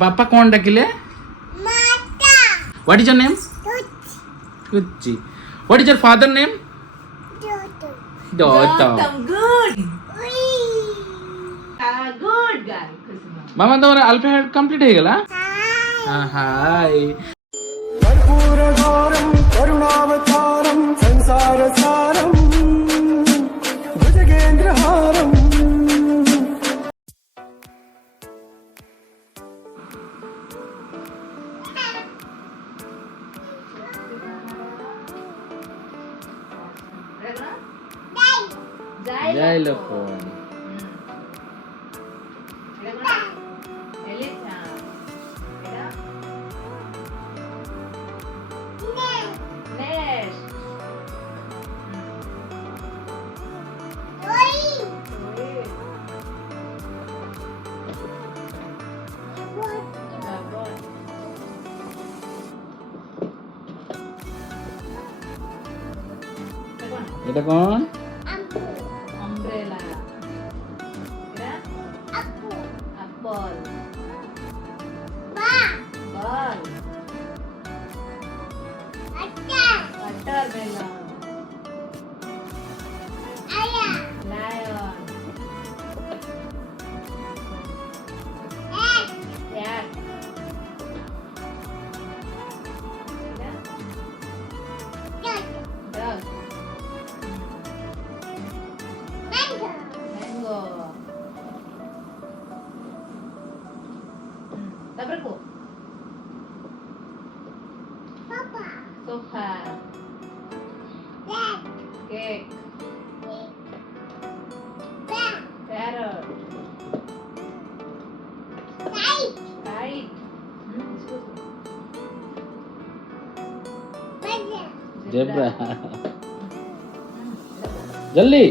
पापा कौन डाकिले? What is your name? Gucci. What is your father name? Gautam. Good. Good guy. मामा तुम्हारा alphabet complete हो गया? हाय कर्पूरघोरं करुणावतारं संसारसारं भुजगेन्द्रहारम् Xylophone. এটা কোন? Umbrella. Apple. Ball. Watermelon. Lion. Cat. Dog. Mango. Tabraku. Sofa. Cake. Parrot. Kite. Zebra. जल्दी.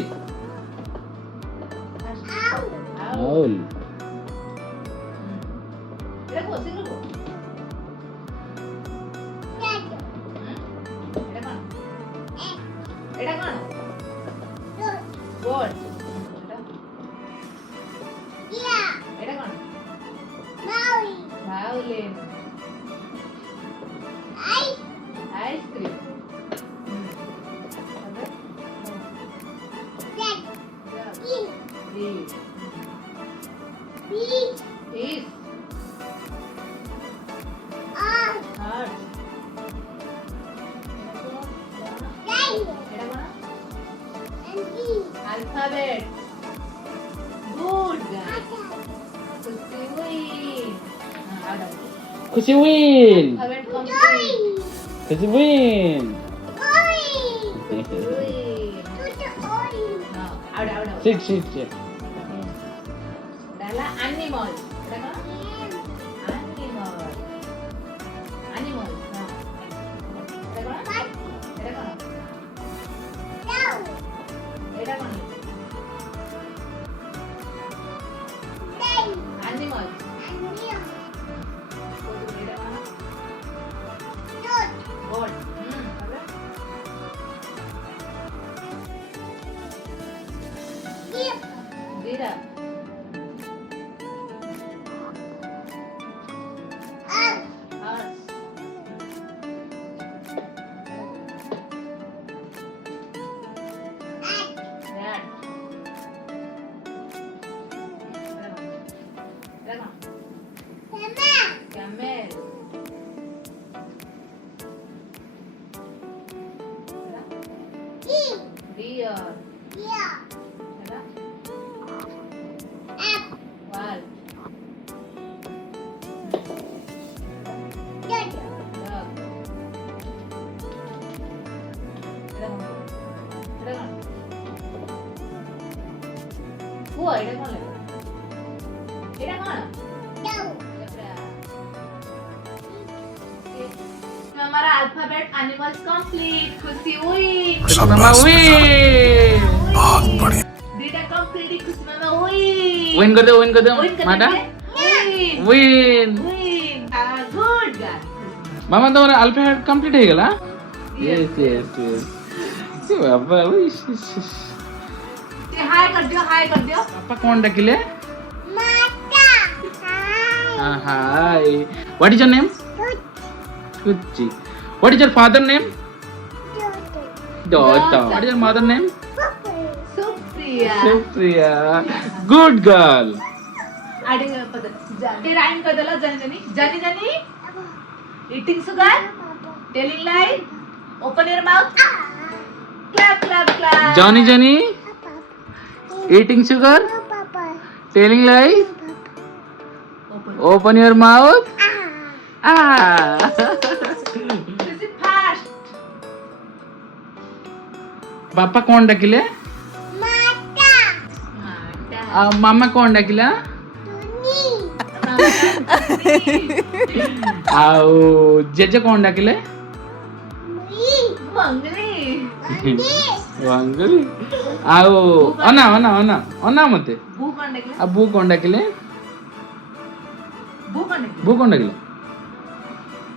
Owl. Violin. Ice cream. Fish. Heart. Alphabet. Good. खुशी win. Alphabet complete. खुशी win. Out. Sit. Dala animal. Animal. Animal. Goat. Zebra. Horse. Rat. Camel. Deer. Wall. Dog. हमारा alphabet animals complete खुशी हुई मामा win. बहुत बढ़िया data complete खुशी मामा हुई Win कर दो माता win. गुड गाय मामा तुम्हारा अल्फाबेट कंप्लीट हो गया? Yes. बाबा हाय कर दियो पापा कौन डाकिले? Hi. What is your name? Kuchi. What is your father name? Dota. What is your mother name? Supriya Supriya. Good girl. Adding पद ते राइम कदला जनी जनी जनी eating sugar telling lie open your mouth clap clap clap Johnny Johnny. Eating sugar. Telling lies. Open your mouth. Ah. this is fast बापा कौन डाकिले मामा कौन डाकिला ଆଉ ଜେଜେ କଣ ଡାକିଲେ मंगली वांगली ଆଉ ଅନା ଅନା ଅନା ଅନା ମତେ बू कौन देखले ଆଉ ବୋଉ କଣ ଡାକିଲେ बू कौन देखले ବୋଉ କଣ ଡାକିଲା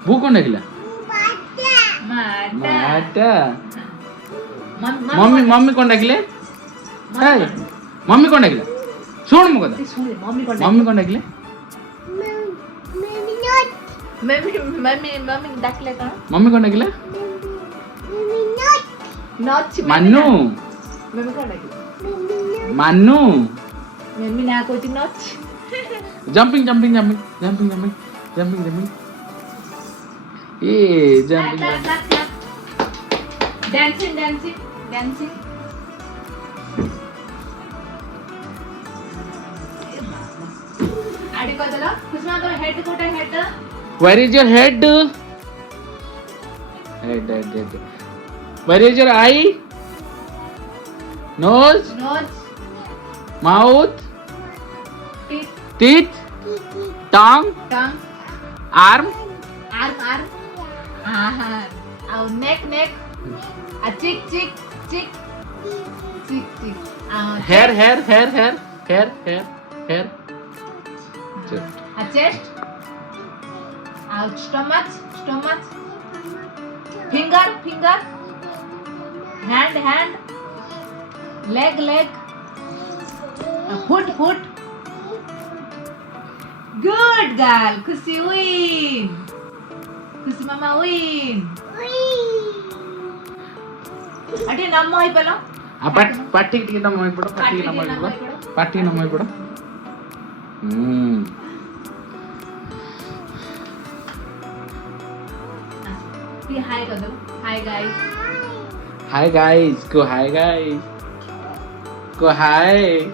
ବୋଉ କଣ ଡାକିଲା माटा ମାଟା ମମ୍ମି ମମ୍ମି କଣ ଡାକିଲେ ହେଇ ମମ୍ମି କଣ ଡାକିଲା ଶୁଣ ମୋ କଥା सुन मम्मी कौन ମମ୍ମି କଣ ଡାକିଲେ मम्मी मम्मी मम्मी डाकले कौन ମମ୍ମି କଣ ଡାକିଲା नॉच ମାନୁ मम्मी कौन डाकले ମାନୁ मम्मी ना कोची नॉच jumping jumping jumping jumping jumping jumping jumping ए जंपिंग डांसिंग डांसिंग डांसिंग आड़ी को चलो कुसुमा तो हेड कोटा head Where is your head? Head. Where is your eye? Nose? Nose Mouth? Teeth Teeth? Tongue? Tongue Arm? Arm arm हाँ और नेक नेक आ चिक चिक चिक चिक चिक Hair? a chest out stomach finger hand leg foot good girl खुशी win खुशी मामा win अटे नम्मा होई पेलो पाटी टिके नम होई पड़ो पाटी नम होई पड़ो हाय कर दो hi guys Hi guys, go hi guys. Go hi.